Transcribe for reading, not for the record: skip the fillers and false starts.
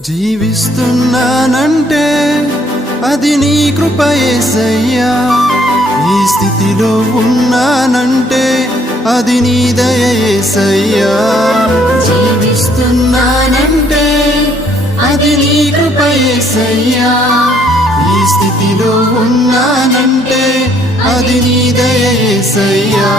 జీవిస్తున్నానంటే అది నీ కృప యేసయ్యా, ఈ స్థితిలో ఉన్నానంటే అది నీ దయ యేసయ్యా. జీవిస్తున్నానంటే అది నీ కృప యేసయ్యా, ఈ స్థితిలో ఉన్నానంటే అది నీ దయ యేసయ్యా.